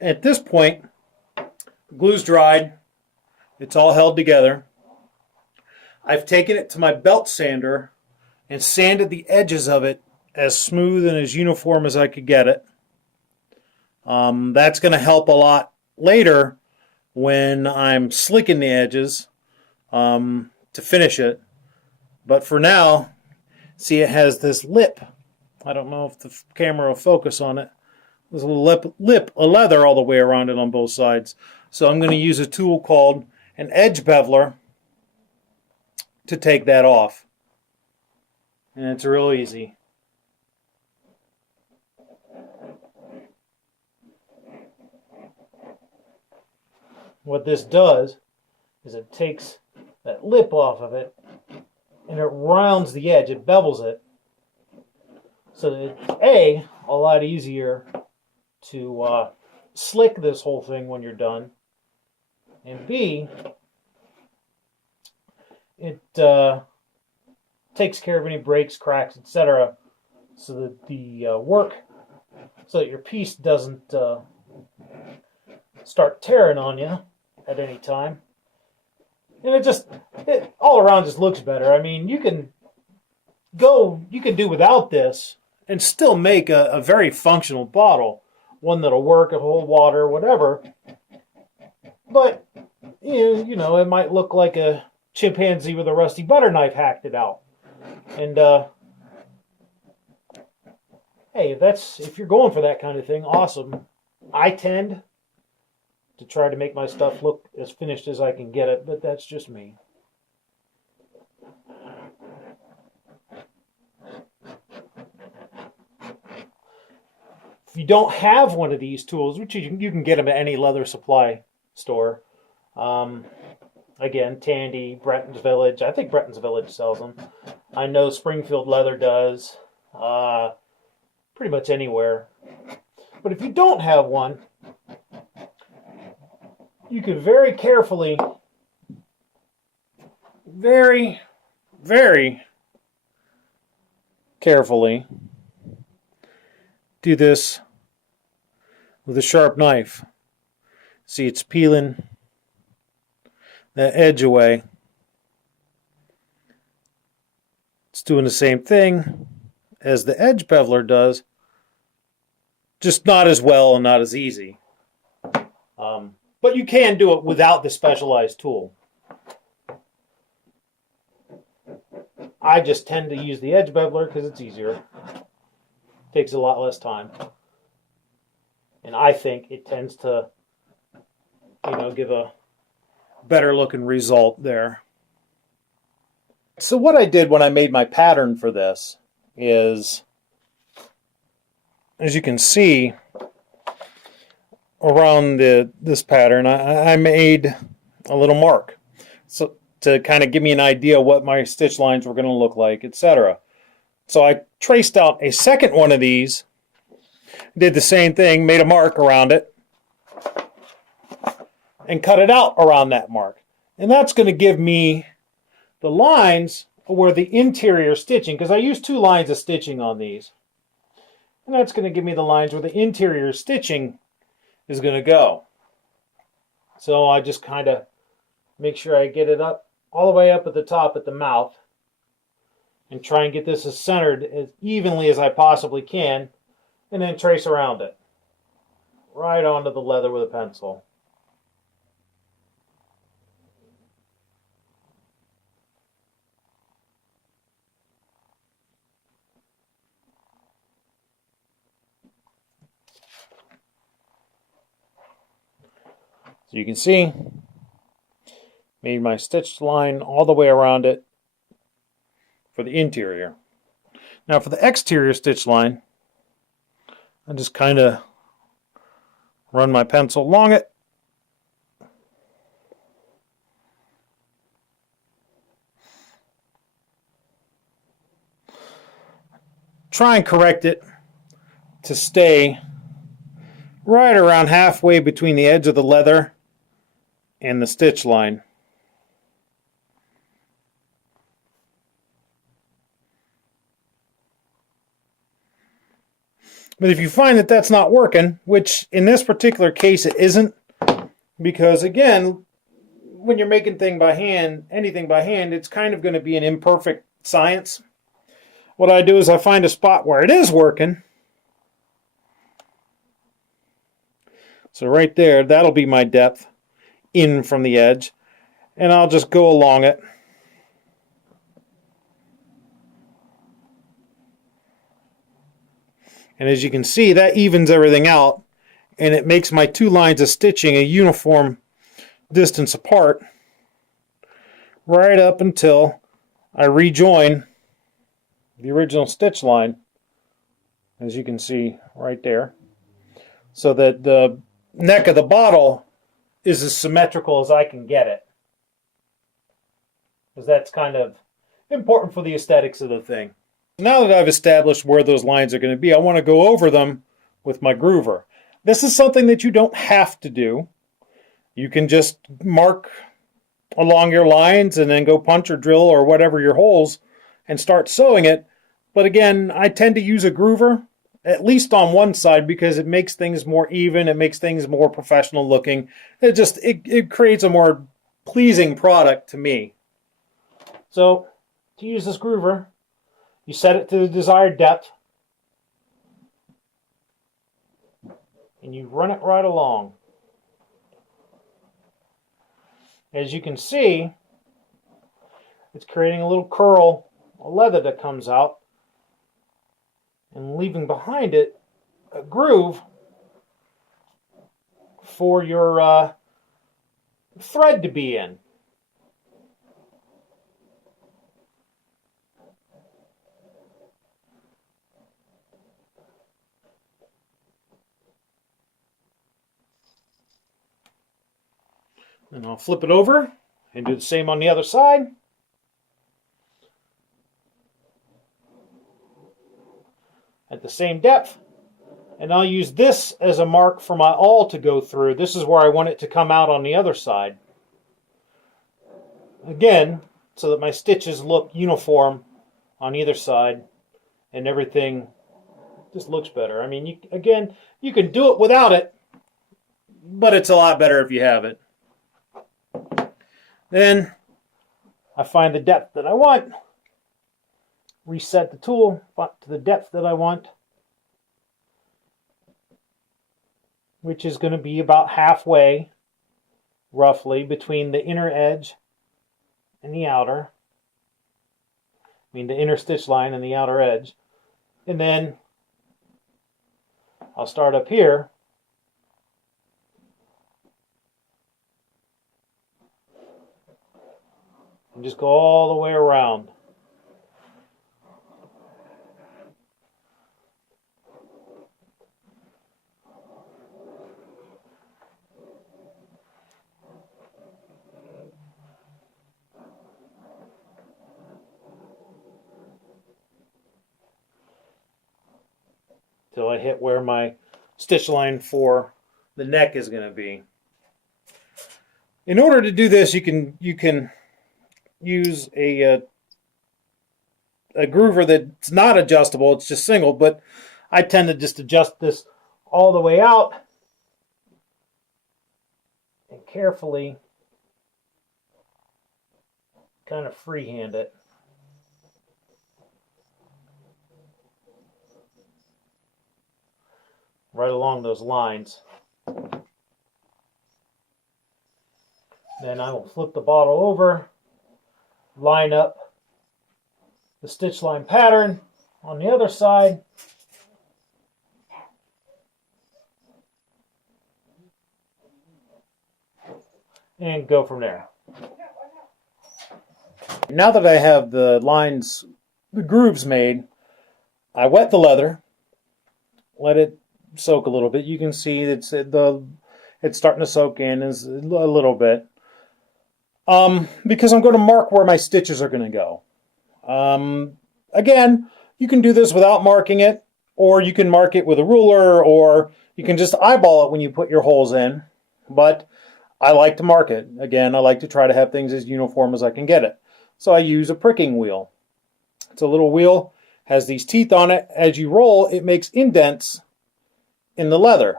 At this point, the glue's dried. It's all held together. I've taken it to my belt sander and sanded the edges of it as smooth and as uniform as I could get it. That's going to help a lot later when I'm slicking the edges to finish it. But for now, see, it has this lip. I don't know if the camera will focus on it. There's a little lip of leather all the way around it on both sides. So I'm going to use a tool called an edge beveler to take that off. And it's real easy. What this does is it takes that lip off of it and it rounds the edge, it bevels it, so that it's a lot easier to slick this whole thing when you're done, and B, it takes care of any breaks, cracks, etc., so that the so that your piece doesn't start tearing on you at any time. And it all around just looks better. I mean, you can do without this and still make a very functional bottle, one that'll work, it'll hold water, whatever. But you know, it might look like a chimpanzee with a rusty butter knife hacked it out. And hey, if you're going for that kind of thing, awesome. I tend to try to make my stuff look as finished as I can get it, but that's just me. If you don't have one of these tools, which you can get them at any leather supply store, again, Tandy, Brenton's Village, I think Brenton's Village sells them. I know Springfield Leather does, pretty much anywhere. But if you don't have one, you can very carefully, very, very carefully do this with a sharp knife. See, it's peeling that edge away. It's doing the same thing as the edge beveler does, just not as well and not as easy. But you can do it without the specialized tool. I just tend to use the edge beveler because it's easier. Takes a lot less time. And I think it tends to, give a better looking result there. So what I did when I made my pattern for this is, as you can see, around this pattern, I made a little mark, so to kind of give me an idea what my stitch lines were going to look like, etc. So I traced out a second one of these, did the same thing, made a mark around it, and cut it out around that mark. And that's going to give me the lines where the interior stitching, because I used 2 lines of stitching on these, and that's going to give me the lines where the interior stitching is going to go. So I just kind of make sure I get it up all the way up at the top at the mouth and try and get this as centered as evenly as I possibly can, and then trace around it right onto the leather with a pencil. So you can see, made my stitched line all the way around it for the interior. Now for the exterior stitch line, I just kind of run my pencil along it. Try and correct it to stay right around halfway between the edge of the leather and the stitch line. But if you find that that's not working, which in this particular case it isn't, because again, when you're making anything by hand, it's kind of going to be an imperfect science. What I do is I find a spot where it is working. So right there, that'll be my depth in from the edge. And I'll just go along it. And as you can see, that evens everything out, and it makes my two lines of stitching a uniform distance apart right up until I rejoin the original stitch line, as you can see right there, so that the neck of the bottle is as symmetrical as I can get it, because that's kind of important for the aesthetics of the thing. Now that I've established where those lines are going to be, I want to go over them with my groover. This is something that you don't have to do. You can just mark along your lines and then go punch or drill or whatever your holes and start sewing it. But again, I tend to use a groover, at least on one side, because it makes things more even, it makes things more professional looking. It creates a more pleasing product to me. So, to use this groover, you set it to the desired depth, and you run it right along. As you can see, it's creating a little curl of leather that comes out and leaving behind it a groove for your thread to be in. And I'll flip it over and do the same on the other side. At the same depth. And I'll use this as a mark for my awl to go through. This is where I want it to come out on the other side. Again, so that my stitches look uniform on either side and everything just looks better. I mean, you can do it without it, but it's a lot better if you have it. Then I find the depth that I want, reset the tool to the depth that I want, which is going to be about halfway, roughly, between the inner edge and the outer. I mean, the inner stitch line and the outer edge. And then I'll start up here. And just go all the way around. Till I hit where my stitch line for the neck is going to be. In order to do this, you can use a groover that's not adjustable, it's just single, but I tend to just adjust this all the way out and carefully kind of freehand it. Right along those lines. Then I will flip the bottle over, line up the stitch line pattern on the other side, and go from there. Now that I have the lines, the grooves made, I wet the leather, let it soak a little bit. You can see it's starting to soak in a little bit. Because I'm going to mark where my stitches are going to go. Again, you can do this without marking it, or you can mark it with a ruler, or you can just eyeball it when you put your holes in. But I like to mark it. Again, I like to try to have things as uniform as I can get it. So I use a pricking wheel. It's a little wheel, has these teeth on it. As you roll, it makes indents in the leather.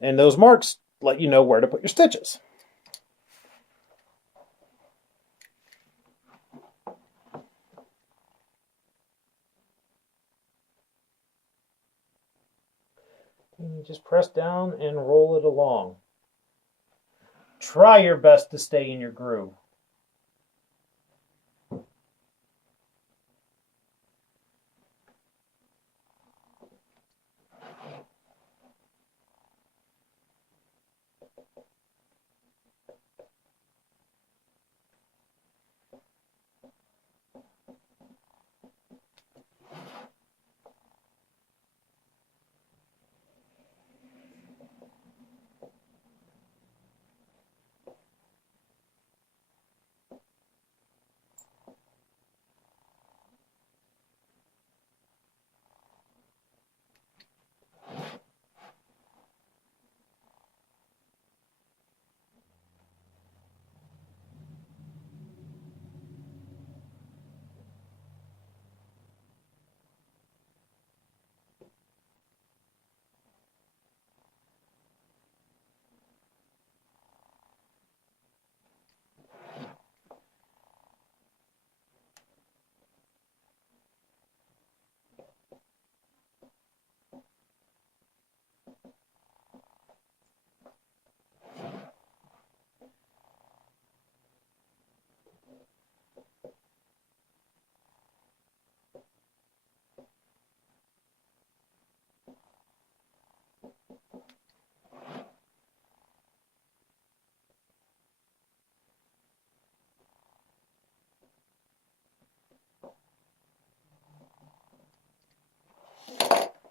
And those marks let you know where to put your stitches. And just press down and roll it along. Try your best to stay in your groove.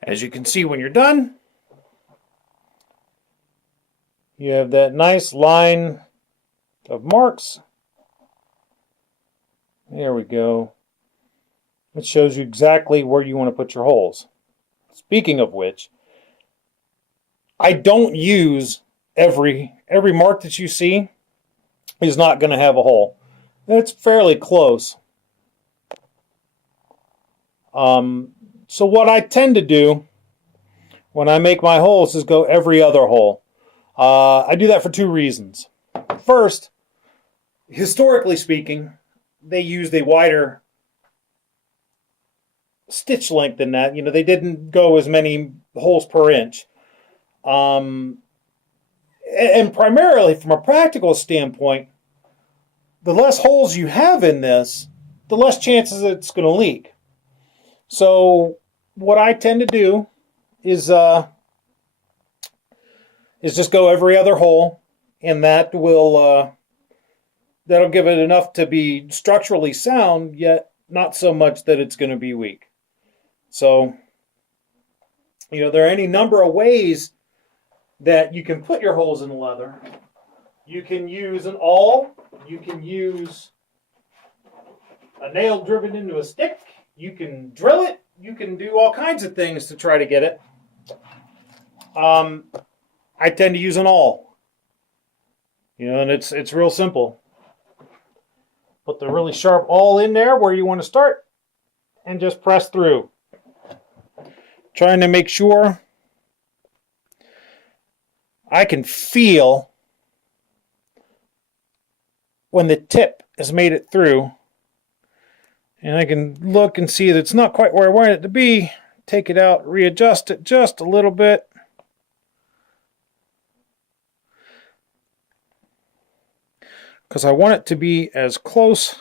As you can see when you're done, you have that nice line of marks. There we go. It shows you exactly where you want to put your holes. Speaking of which, I don't use every mark that you see is not going to have a hole. It's fairly close. So what I tend to do when I make my holes is go every other hole. I do that for two reasons. First, historically speaking, they used a wider stitch length than that. You know, they didn't go as many holes per inch. And primarily from a practical standpoint, the less holes you have in this, the less chances it's going to leak. So what I tend to do is just go every other hole, and that will that'll give it enough to be structurally sound, yet not so much that it's going to be weak. So, you know, there are any number of ways that you can put your holes in the leather. You can use an awl. You can use a nail driven into a stick. You can drill it. You can do all kinds of things to try to get it. I tend to use an awl. You know, and it's real simple. Put the really sharp awl in there where you want to start and just press through. Trying to make sure I can feel when the tip has made it through. And I can look and see that it's not quite where I want it to be. Take it out, readjust it just a little bit. Because I want it to be as close.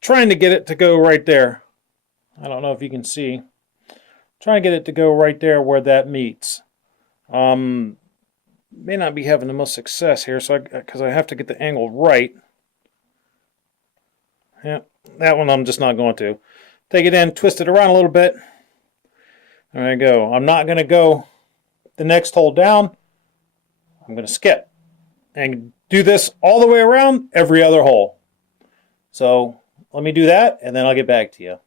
Trying to get it to go right there. I don't know if you can see. Trying to get it to go right there where that meets. May not be having the most success here, so because I have to get the angle right. Yeah, that one I'm just not going to. Take it in, twist it around a little bit. There I go. I'm not going to go the next hole down. I'm going to skip and do this all the way around every other hole. So let me do that, and then I'll get back to you.